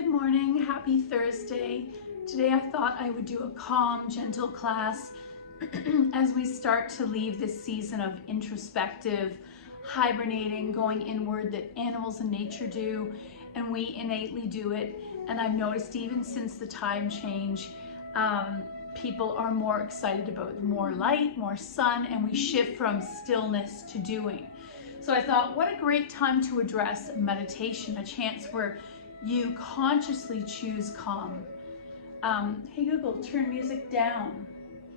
Good morning, happy Thursday. Today I thought I would do a calm, gentle class as we start to leave this season of introspective, hibernating, going inward that animals and nature do, and we innately do it. And I've noticed even since the time change, people are more excited about more light, more sun, and we shift from stillness to doing. So I thought, what a great time to address meditation, a chance where you consciously choose calm. Hey Google, turn music down.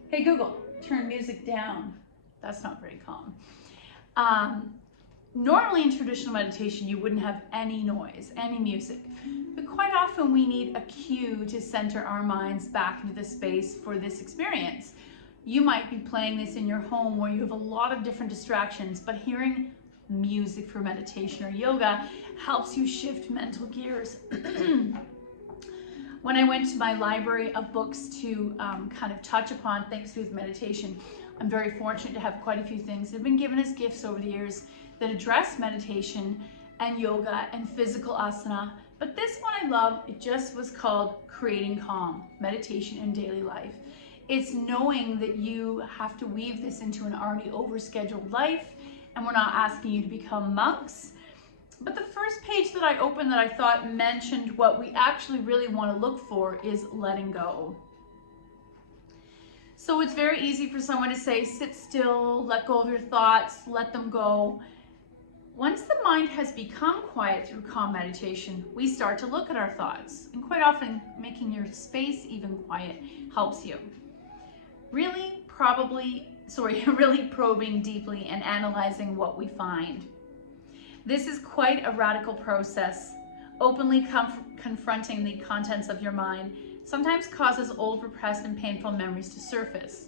Hey Google, turn music down. That's not very calm. Normally in traditional meditation, you wouldn't have any noise, any music. But quite often we need a cue to center our minds back into the space for this experience. You might be playing this in your home where you have a lot of different distractions, but hearing music for meditation or yoga helps you shift mental gears. When I went to my library of books to kind of touch upon things to do with meditation, I'm very fortunate to have quite a few things that have been given as gifts over the years that address meditation and yoga and physical asana. But this one I love, it just was called Creating Calm, Meditation in Daily Life. It's knowing that you have to weave this into an already overscheduled life, and we're not asking you to become monks. But the first page that I opened that I thought mentioned what we actually really want to look for is letting go. So it's very easy for someone to say, sit still, let go of your thoughts, let them go. Once the mind has become quiet through calm meditation, we start to look at our thoughts. And quite often, making your space even quiet helps you. Really probing deeply and analyzing what we find. This is quite a radical process. Openly confronting the contents of your mind sometimes causes old, repressed, and painful memories to surface.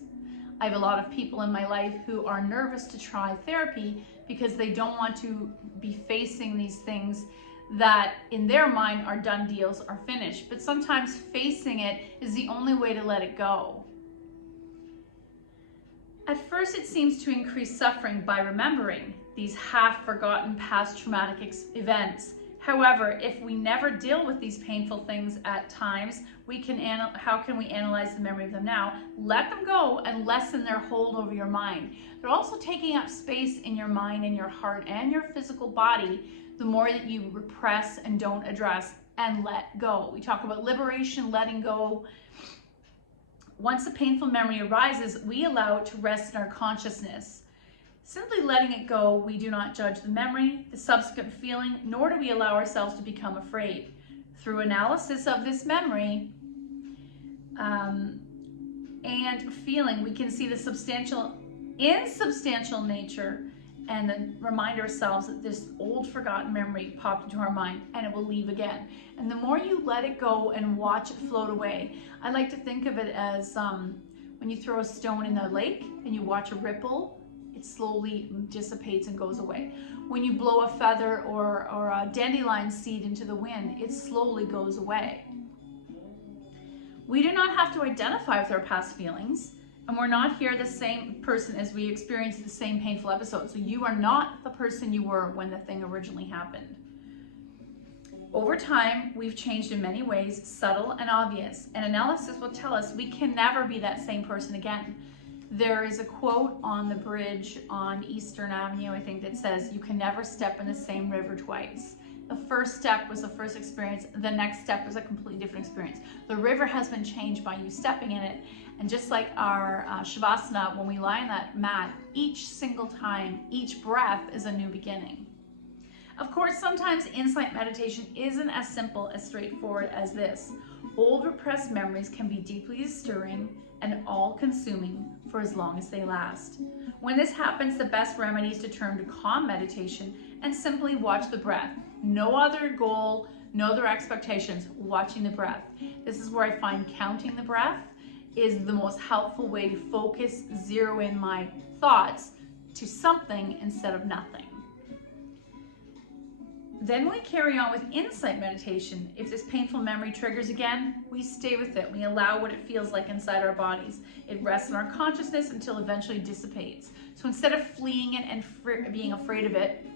I have a lot of people in my life who are nervous to try therapy because they don't want to be facing these things that in their mind are done deals, are finished. But sometimes facing it is the only way to let it go. At first, it seems to increase suffering by remembering these half-forgotten past traumatic events. However, if we never deal with these painful things at times, how can we analyze the memory of them now? Let them go and lessen their hold over your mind. They're also taking up space in your mind and your heart and your physical body the more that you repress and don't address and let go. We talk about liberation, letting go. Once a painful memory arises, we allow it to rest in our consciousness. Simply letting it go, we do not judge the memory, the subsequent feeling, nor do we allow ourselves to become afraid. Through analysis of this memory and feeling, we can see the insubstantial nature and then remind ourselves that this old forgotten memory popped into our mind and it will leave again. And the more you let it go and watch it float away, I like to think of it as when you throw a stone in the lake and you watch a ripple, it slowly dissipates and goes away. When you blow a feather or a dandelion seed into the wind, it slowly goes away. We do not have to identify with our past feelings, and we're not here the same person as we experienced the same painful episode. So you are not the person you were when the thing originally happened. Over time, we've changed in many ways, subtle and obvious, and analysis will tell us we can never be that same person again. There is a quote on the bridge on Eastern Avenue, I think, that says, you can never step in the same river twice. The first step was the first experience. The next step was a completely different experience. The river has been changed by you stepping in it. And just like our Shavasana, when we lie on that mat, each single time, each breath is a new beginning. Of course, sometimes insight meditation isn't as simple, as straightforward as this. Old repressed memories can be deeply stirring and all-consuming for as long as they last. When this happens, the best remedy is to turn to calm meditation and simply watch the breath. No other goal, no other expectations, watching the breath. This is where I find counting the breath is the most helpful way to focus, zero in my thoughts to something instead of nothing. Then we carry on with insight meditation. If this painful memory triggers again, we stay with it. We allow what it feels like inside our bodies. It rests in our consciousness until eventually dissipates. So instead of fleeing it and being afraid of it,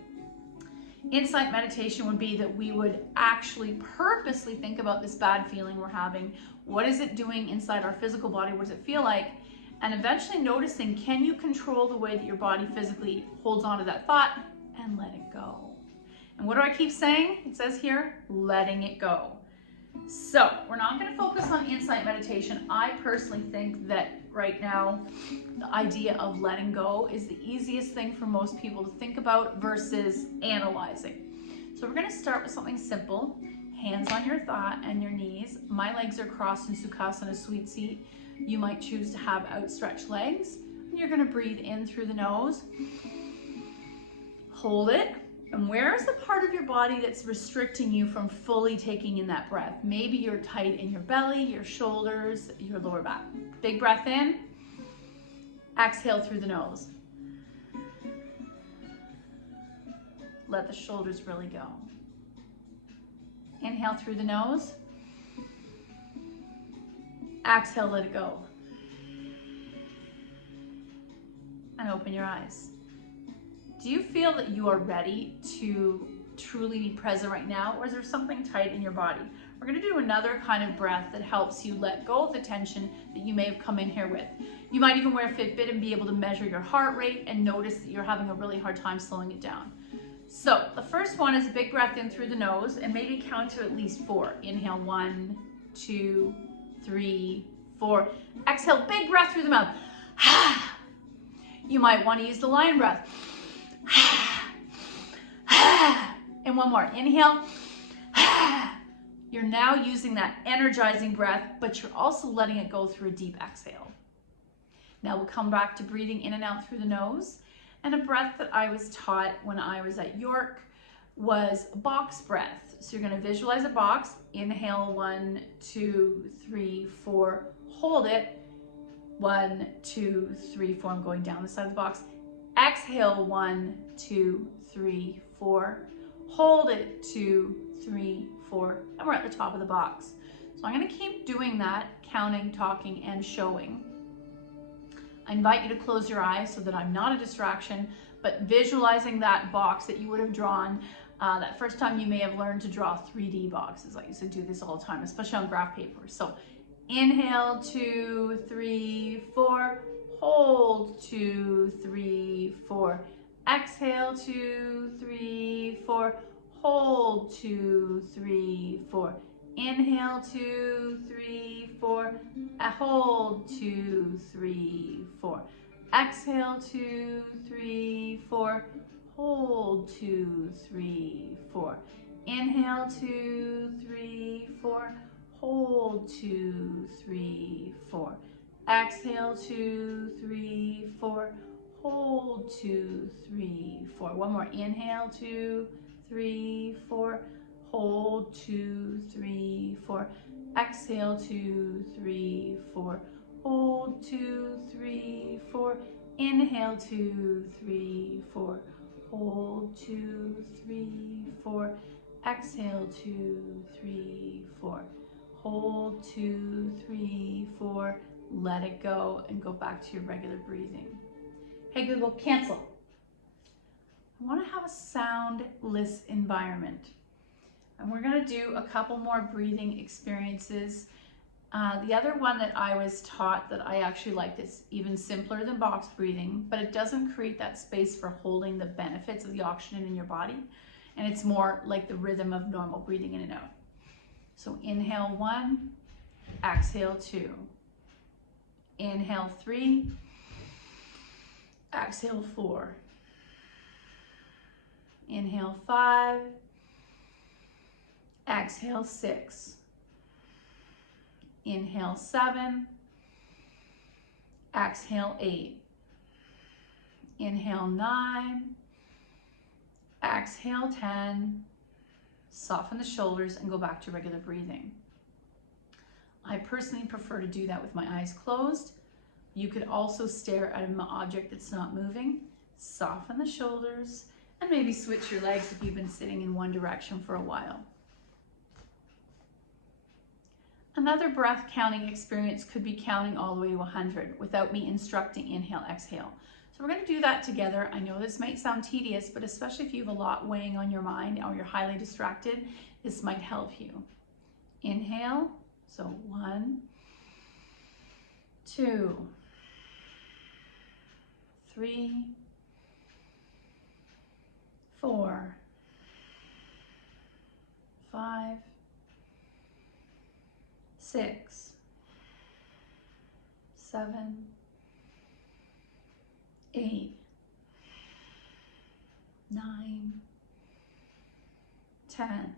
Insight meditation would be that we would actually purposely think about this bad feeling we're having. What is it doing inside our physical body? What does it feel like? And eventually noticing, can you control the way that your body physically holds on to that thought and let it go? And what do I keep saying? It says here, letting it go. So we're not going to focus on insight meditation. I personally think that right now, the idea of letting go is the easiest thing for most people to think about versus analyzing. So we're going to start with something simple. Hands on your thigh and your knees. My legs are crossed in Sukhasana, sweet seat. You might choose to have outstretched legs. And you're going to breathe in through the nose. Hold it. And where is the part of your body that's restricting you from fully taking in that breath? Maybe you're tight in your belly, your shoulders, your lower back. Big breath in. Exhale through the nose. Let the shoulders really go. Inhale through the nose. Exhale, let it go. And open your eyes. Do you feel that you are ready to truly be present right now, or is there something tight in your body? We're going to do another kind of breath that helps you let go of the tension that you may have come in here with. You might even wear a Fitbit and be able to measure your heart rate and notice that you're having a really hard time slowing it down. So the first one is a big breath in through the nose, and maybe count to at least 4. Inhale, 1, 2, 3, 4. Exhale, big breath through the mouth. You might want to use the lion breath. And one more. Inhale. You're now using that energizing breath, but you're also letting it go through a deep exhale. Now we'll come back to breathing in and out through the nose. And a breath that I was taught when I was at York was box breath. So you're going to visualize a box. Inhale, 1, 2, 3, 4. Hold it. 1, 2, 3, 4. I'm going down the side of the box. Exhale, 1, 2, 3, 4. Hold it, 2, 3, 4. And we're at the top of the box. So I'm going to keep doing that, counting, talking, and showing. I invite you to close your eyes so that I'm not a distraction, but visualizing that box that you would have drawn. That first time you may have learned to draw 3D boxes. I used to do this all the time, especially on graph paper. So inhale, 2, 3, 4. Hold, 2, 3, 4. Exhale, 2, 3, 4. Hold, 2, 3, 4. Inhale, 2, 3, 4. Hold, 2, 3, 4. Exhale, 2, 3, 4. Hold, 2, 3, 4. Inhale, 2, 3, 4. Hold, 2, 3, 4. Exhale, 2, 3, 4. Hold, 2, 3, 4. One more. Inhale, 2, 3, 4. Hold, 2, 3, 4. Exhale, 2, 3, 4. Hold, 2, 3, 4. Inhale, 2, 3, 4. Hold, 2, 3, 4. Exhale, 2, 3, 4. Hold, 2, 3, 4. Let it go and go back to your regular breathing. Hey Google, cancel. I want to have a soundless environment. And we're going to do a couple more breathing experiences. The other one that I was taught that I actually like that's even simpler than box breathing, but it doesn't create that space for holding the benefits of the oxygen in your body. And it's more like the rhythm of normal breathing in and out. So inhale 1, exhale 2. Inhale 3, exhale 4. Inhale 5, exhale 6. Inhale 7, exhale 8. Inhale 9, exhale 10. Soften the shoulders and go back to regular breathing. I personally prefer to do that with my eyes closed. You could also stare at an object that's not moving. Soften the shoulders and maybe switch your legs if you've been sitting in one direction for a while. Another breath counting experience could be counting all the way to 100 without me instructing inhale, exhale. So So we're going to do that together. I know this might sound tedious, but especially if you have a lot weighing on your mind or you're highly distracted, this might help you. Inhale. So 1, 2, 3, 4, 5, 6, 7, 8, 9, 10.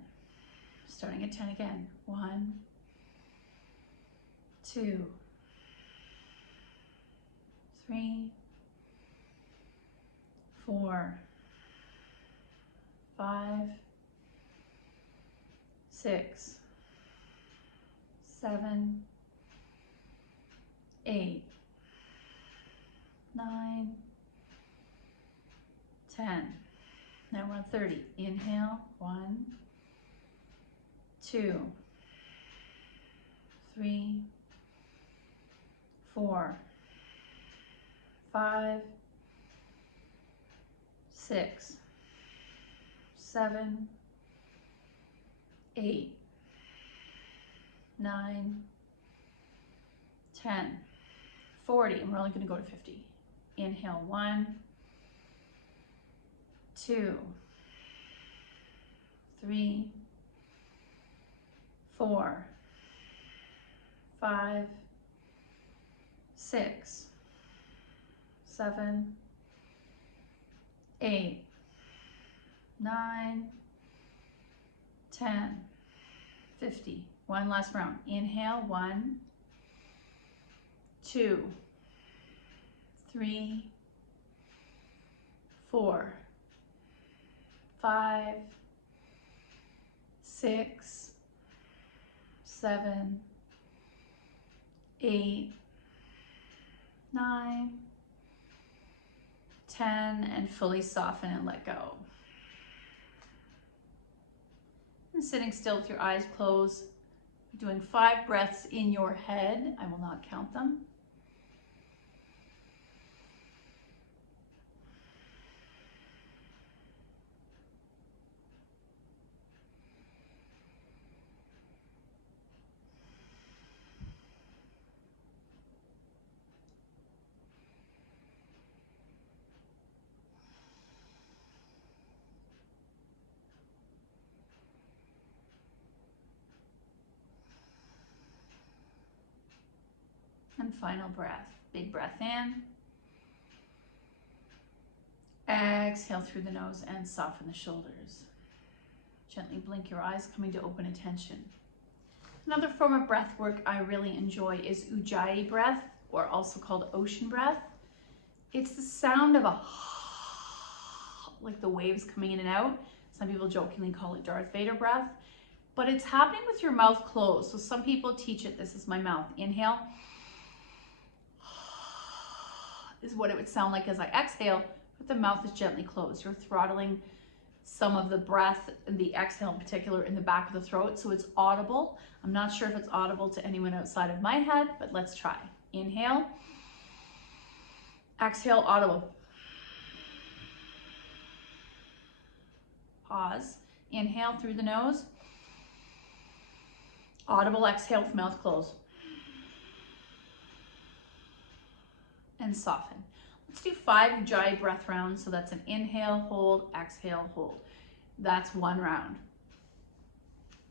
Starting at 10 again. 1, 2, 3, 4, 5, 6, 7, 8, 9, 10. Now we're on 30. Inhale. 1, 2, 3, 4, 5, 6, 7, 8, 9, 10, 40, and we're only going to go to 50. Inhale. 1, 2, 3, 4, 5, 6, 7, 8, 9, 10, 50. One last round. Inhale. 1, 2, 3, 4, 5, 6, 7, 8, 9, 10, and fully soften and let go. And sitting still with your eyes closed, doing 5 breaths in your head. I will not count them. And final breath. Big breath in. Exhale through the nose and soften the shoulders. Gently blink your eyes, coming to open attention. Another form of breath work I really enjoy is Ujjayi breath, or also called ocean breath. It's the sound of a like the waves coming in and out. Some people jokingly call it Darth Vader breath, but it's happening with your mouth closed. So some people teach it. This is my mouth. Inhale is what it would sound like as I exhale, but the mouth is gently closed. You're throttling some of the breath, and the exhale in particular, in the back of the throat, so it's audible. I'm not sure if it's audible to anyone outside of my head, but let's try. Inhale. Exhale, audible. Pause. Inhale through the nose. Audible exhale with mouth closed. And soften. Let's do 5 Ujjayi breath rounds. So that's an inhale, hold, exhale, hold. That's 1 round.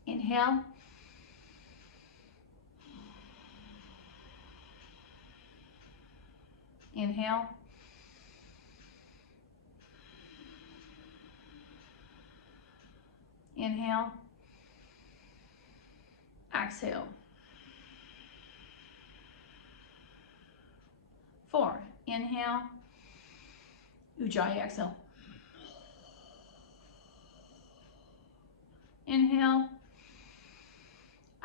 Inhale. Inhale. Inhale. Exhale. 4. Inhale. Ujjayi exhale. Inhale.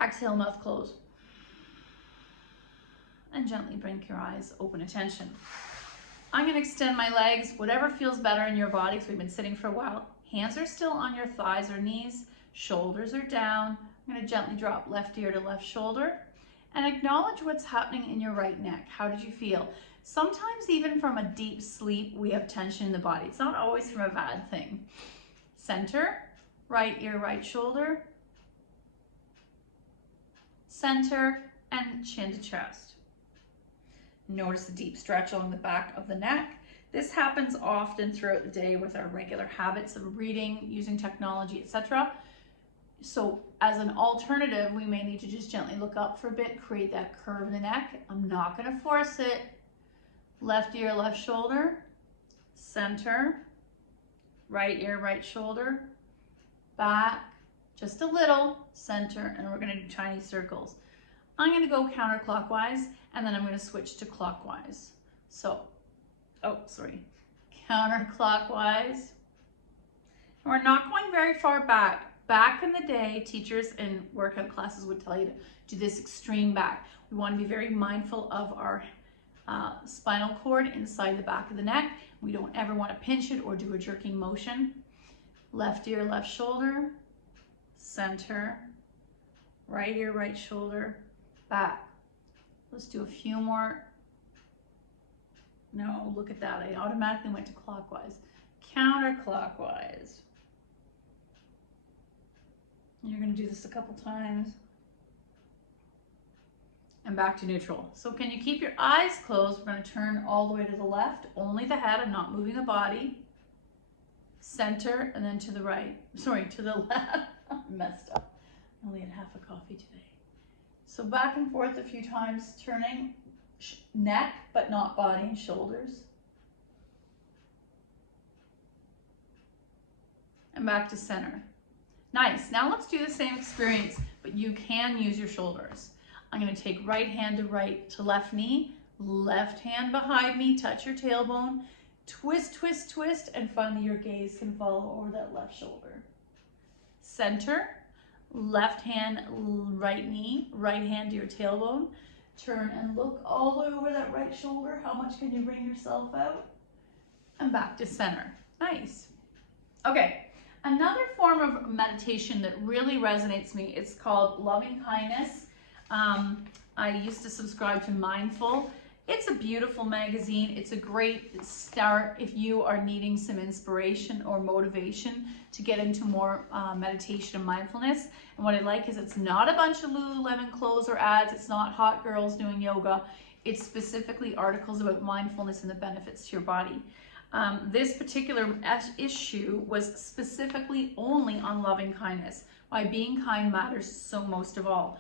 Exhale, mouth closed. And gently blink your eyes, open attention. I'm going to extend my legs, whatever feels better in your body, because we've been sitting for a while. Hands are still on your thighs or knees. Shoulders are down. I'm going to gently drop left ear to left shoulder. And acknowledge what's happening in your right neck. How did you feel? Sometimes even from a deep sleep, we have tension in the body. It's not always from a bad thing. Center, right ear, right shoulder. Center and chin to chest. Notice the deep stretch along the back of the neck. This happens often throughout the day with our regular habits of reading, using technology, etc. So as an alternative, we may need to just gently look up for a bit, create that curve in the neck. I'm not going to force it. Left ear, left shoulder, center, right ear, right shoulder, back, just a little, center, and we're going to do tiny circles. I'm going to go counterclockwise, and then I'm going to switch to clockwise. So, counterclockwise. And we're not going very far back. Back in the day, teachers in workout classes would tell you to do this extreme back. We want to be very mindful of our spinal cord inside the back of the neck. We don't ever want to pinch it or do a jerking motion. Left ear, left shoulder, center, right ear, right shoulder, back. Let's do a few more. No, look at that. I automatically went to clockwise. Counterclockwise. You're going to do this a couple times. And back to neutral. So can you keep your eyes closed? We're going to turn all the way to the left, only the head. I'm not moving the body. Center, and then to the right. Sorry, to the left. I messed up. I only had half a coffee today. So back and forth a few times, turning neck, but not body and shoulders. And back to center. Nice. Now let's do the same experience, but you can use your shoulders. I'm going to take right hand to left knee, left hand behind me, touch your tailbone, twist, twist, twist, and finally your gaze can follow over that left shoulder. Center, left hand, right knee, right hand to your tailbone. Turn and look all the way over that right shoulder. How much can you bring yourself out? And back to center. Nice. Okay, another form of meditation that really resonates with me, it's called loving kindness. I used to subscribe to Mindful. It's a beautiful magazine. It's a great start if you are needing some inspiration or motivation to get into more meditation and mindfulness. And what I like is it's not a bunch of Lululemon clothes or ads. It's not hot girls doing yoga. It's specifically articles about mindfulness and the benefits to your body. This particular issue was specifically only on loving kindness, why being kind matters so most of all.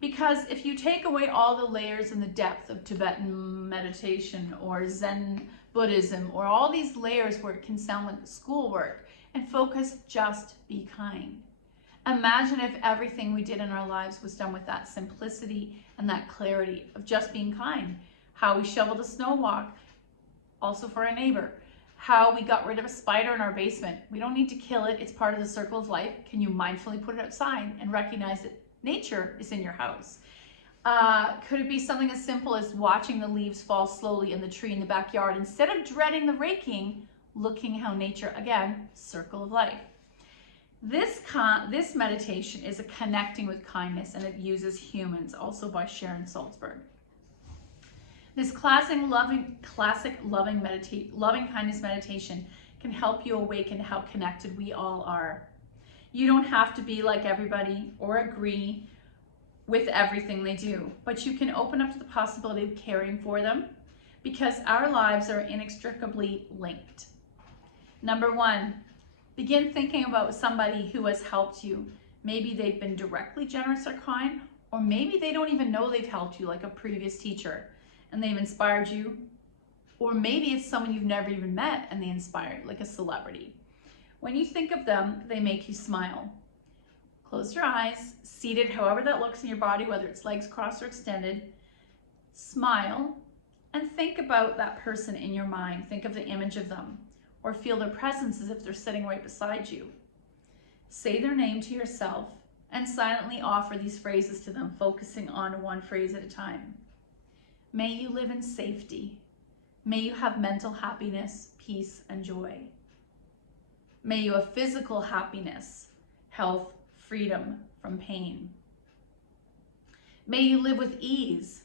Because if you take away all the layers and the depth of Tibetan meditation or Zen Buddhism or all these layers where it can sound like schoolwork and focus, just be kind. Imagine if everything we did in our lives was done with that simplicity and that clarity of just being kind. How we shoveled a snow walk, also for our neighbor. How we got rid of a spider in our basement. We don't need to kill it. It's part of the circle of life. Can you mindfully put it outside and recognize that nature is in your house? Could it be something as simple as watching the leaves fall slowly in the tree in the backyard? Instead of dreading the raking, looking how nature, again, circle of life. This meditation is a connecting with kindness, and it uses humans, also by Sharon Salzberg. This classic loving kindness meditation can help you awaken how connected we all are. You don't have to be like everybody or agree with everything they do, but you can open up to the possibility of caring for them because our lives are inextricably linked. Number one, begin thinking about somebody who has helped you. Maybe they've been directly generous or kind, or maybe they don't even know they've helped you, like a previous teacher, and they've inspired you. Or maybe it's someone you've never even met and they inspired, like a celebrity. When you think of them, they make you smile. Close your eyes, seated however that looks in your body, whether it's legs crossed or extended. Smile and think about that person in your mind. Think of the image of them or feel their presence as if they're sitting right beside you. Say their name to yourself and silently offer these phrases to them, focusing on one phrase at a time. May you live in safety. May you have mental happiness, peace, and joy. May you have physical happiness, health, freedom from pain. May you live with ease.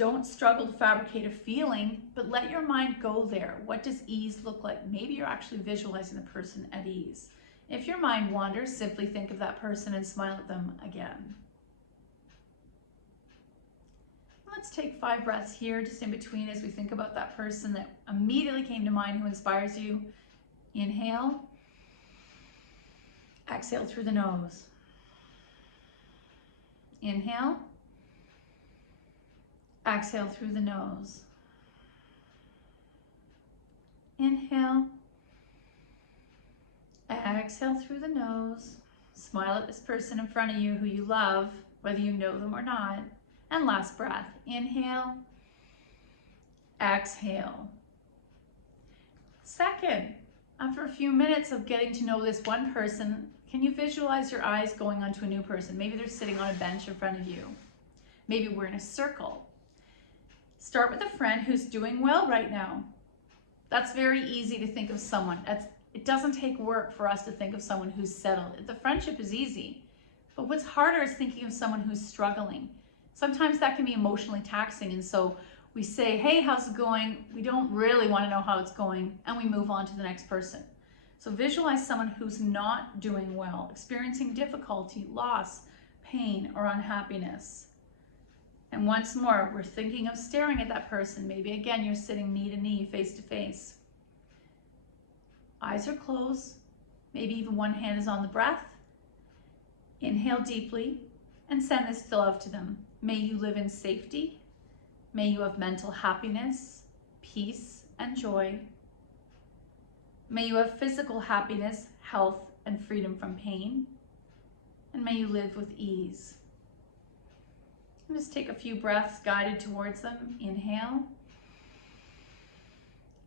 Don't struggle to fabricate a feeling, but let your mind go there. What does ease look like? Maybe you're actually visualizing the person at ease. If your mind wanders, simply think of that person and smile at them again. Let's take 5 breaths here, just in between, as we think about that person that immediately came to mind who inspires you. Inhale. Exhale through the nose. Inhale. Exhale through the nose. Inhale. Exhale through the nose. Smile at this person in front of you who you love, whether you know them or not. And last breath. Inhale. Exhale. Second, after a few minutes of getting to know this one person, can you visualize your eyes going onto a new person? Maybe they're sitting on a bench in front of you. Maybe we're in a circle. Start with a friend who's doing well right now. That's very easy to think of someone. It doesn't take work for us to think of someone who's settled. The friendship is easy. But what's harder is thinking of someone who's struggling. Sometimes that can be emotionally taxing, and so we say, hey, how's it going? We don't really want to know how it's going, and we move on to the next person. So visualize someone who's not doing well, experiencing difficulty, loss, pain, or unhappiness. And once more, we're thinking of staring at that person. Maybe again, you're sitting knee to knee, face to face. Eyes are closed. Maybe even one hand is on the breath. Inhale deeply and send this love to them. May you live in safety. May you have mental happiness, peace, and joy. May you have physical happiness, health, and freedom from pain. And may you live with ease. And just take a few breaths guided towards them. Inhale.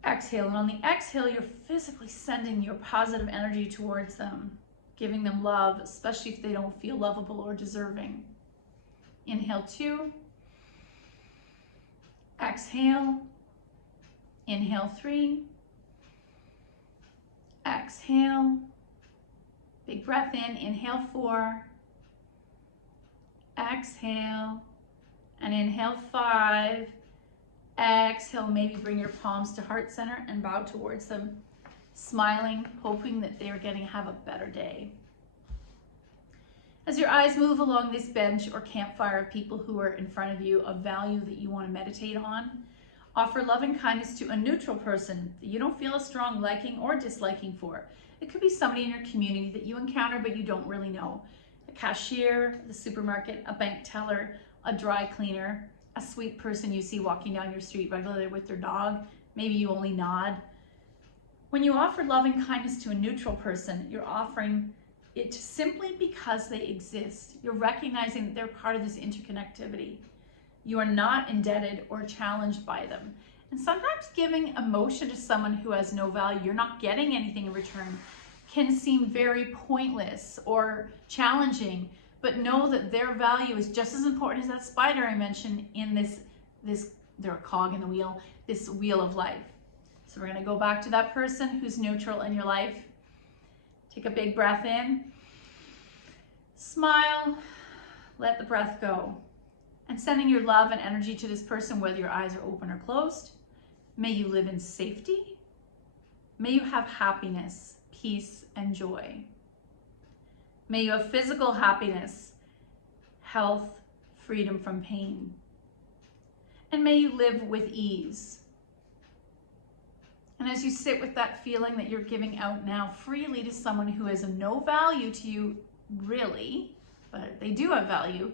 Exhale. And on the exhale, you're physically sending your positive energy towards them, giving them love, especially if they don't feel lovable or deserving. Inhale 2. Exhale. Inhale 3. Exhale. Big breath in. Inhale 4. Exhale. And inhale 5. Exhale. Maybe bring your palms to heart center and bow towards them, smiling, hoping that they are going to have a better day. As your eyes move along this bench or campfire of people who are in front of you of value that you want to meditate on, offer loving kindness to a neutral person that you don't feel a strong liking or disliking for. It could be somebody in your community that you encounter but you don't really know. A cashier, the supermarket, a bank teller, a dry cleaner, a sweet person you see walking down your street regularly with their dog. Maybe you only nod. When you offer loving kindness to a neutral person, you're offering it simply because they exist. You're recognizing that they're part of this interconnectivity. You are not indebted or challenged by them. And sometimes giving emotion to someone who has no value, you're not getting anything in return, can seem very pointless or challenging, but know that their value is just as important as that spider I mentioned in they're a cog in the wheel, this wheel of life. So we're gonna go back to that person who's neutral in your life. Take a big breath in, smile, let the breath go. And sending your love and energy to this person, whether your eyes are open or closed. May you live in safety. May you have happiness, peace, and joy. May you have physical happiness, health, freedom from pain. And may you live with ease. And as you sit with that feeling that you're giving out now freely to someone who has no value to you, really, but they do have value,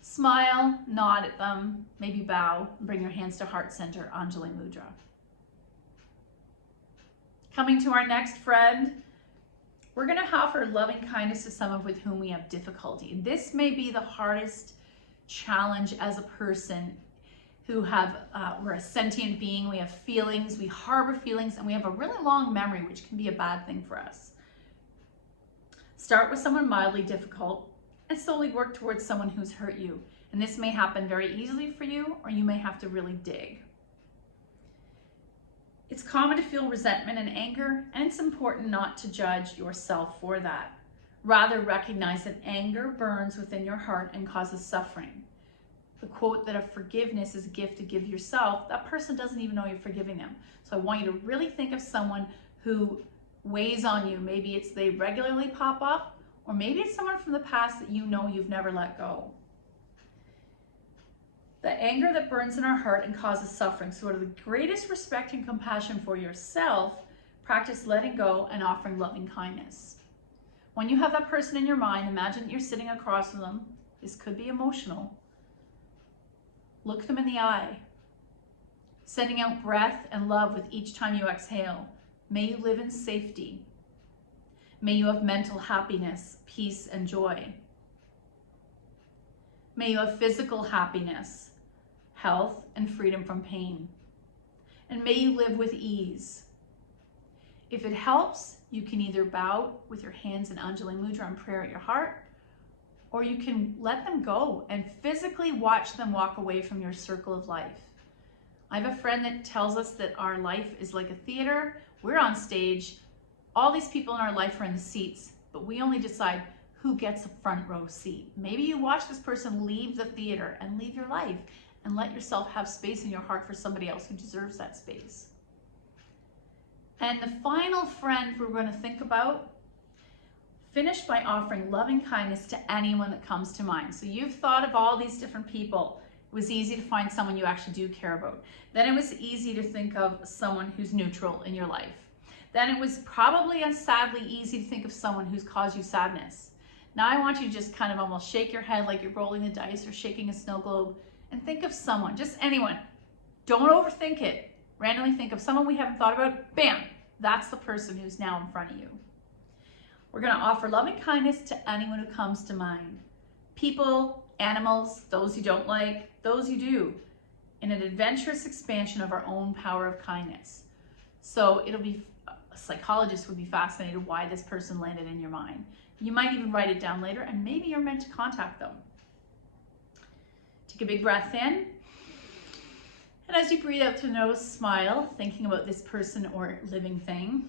smile, nod at them, maybe bow, and bring your hands to heart center, Anjali Mudra. Coming to our next friend, we're going to offer loving kindness to someone with whom we have difficulty. This may be the hardest challenge as a person who we're a sentient being, we have feelings, we harbor feelings, and we have a really long memory, which can be a bad thing for us. Start with someone mildly difficult and slowly work towards someone who's hurt you. And this may happen very easily for you, or you may have to really dig. It's common to feel resentment and anger, and it's important not to judge yourself for that. Rather, recognize that anger burns within your heart and causes suffering. the quote that a forgiveness is a gift to give yourself, that person doesn't even know you're forgiving them. So I want you to really think of someone who weighs on you. Maybe it's they regularly pop up, or maybe it's someone from the past that you know you've never let go. The anger that burns in our heart and causes suffering. So out of the greatest respect and compassion for yourself, practice letting go and offering loving kindness. When you have that person in your mind, imagine that you're sitting across from them. This could be emotional. Look them in the eye, sending out breath and love with each time you exhale. May you live in safety. May you have mental happiness, peace, and joy. May you have physical happiness, health, and freedom from pain. And may you live with ease. If it helps, you can either bow with your hands in Anjali Mudra and prayer at your heart, or you can let them go and physically watch them walk away from your circle of life. I have a friend that tells us that our life is like a theater. We're on stage. All these people in our life are in the seats, but we only decide who gets a front row seat. Maybe you watch this person leave the theater and leave your life and let yourself have space in your heart for somebody else who deserves that space. And the final friend we're going to think about, finish by offering loving kindness to anyone that comes to mind. So you've thought of all these different people. It was easy to find someone you actually do care about. Then it was easy to think of someone who's neutral in your life. Then it was probably and sadly easy to think of someone who's caused you sadness. Now I want you to just kind of almost shake your head like you're rolling the dice or shaking a snow globe and think of someone, just anyone. Don't overthink it. Randomly think of someone we haven't thought about. Bam, that's the person who's now in front of you. We're going to offer loving kindness to anyone who comes to mind. People, animals, those you don't like, those you do, in an adventurous expansion of our own power of kindness. So it'll be, a psychologist would be fascinated why this person landed in your mind. You might even write it down later, and maybe you're meant to contact them. Take a big breath in. And as you breathe out through the nose, smile, thinking about this person or living thing.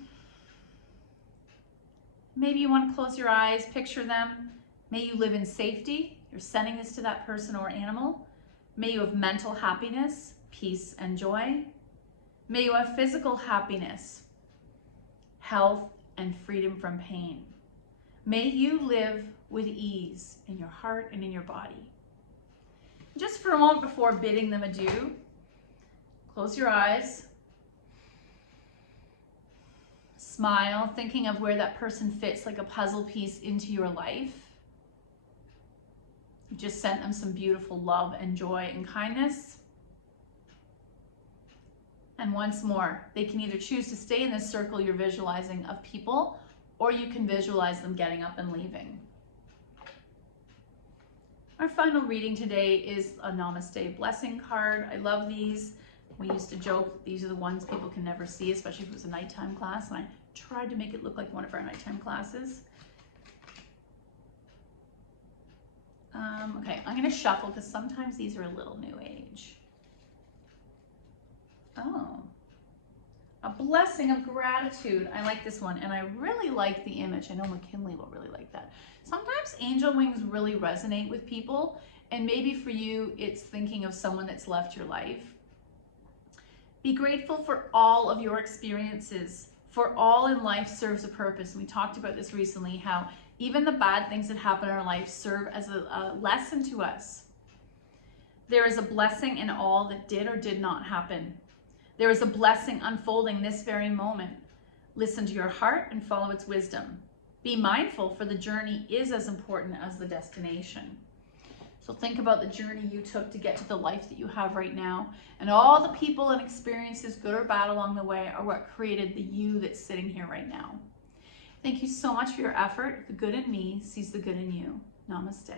Maybe you want to close your eyes, picture them. May you live in safety. You're sending this to that person or animal. May you have mental happiness, peace, and joy. May you have physical happiness, health, and freedom from pain. May you live with ease in your heart and in your body. Just for a moment before bidding them adieu, close your eyes. Smile, thinking of where that person fits like a puzzle piece into your life. You just sent them some beautiful love and joy and kindness. And once more, they can either choose to stay in this circle you're visualizing of people, or you can visualize them getting up and leaving. Our final reading today is a Namaste blessing card. I love these. We used to joke that these are the ones people can never see, especially if it was a nighttime class, and I tried to make it look like one of our nighttime classes. Okay, I'm going to shuffle because sometimes these are a little new age. Oh, a blessing of gratitude. I like this one, and I really like the image. I know McKinley will really like that. Sometimes angel wings really resonate with people, and maybe for you, it's thinking of someone that's left your life. Be grateful for all of your experiences, for all in life serves a purpose. And we talked about this recently, how even the bad things that happen in our life serve as a lesson to us. There is a blessing in all that did or did not happen. There is a blessing unfolding this very moment. Listen to your heart and follow its wisdom. Be mindful, for the journey is as important as the destination. So think about the journey you took to get to the life that you have right now, and all the people and experiences, good or bad along the way, are what created the you that's sitting here right now. Thank you so much for your effort. The good in me sees the good in you. Namaste.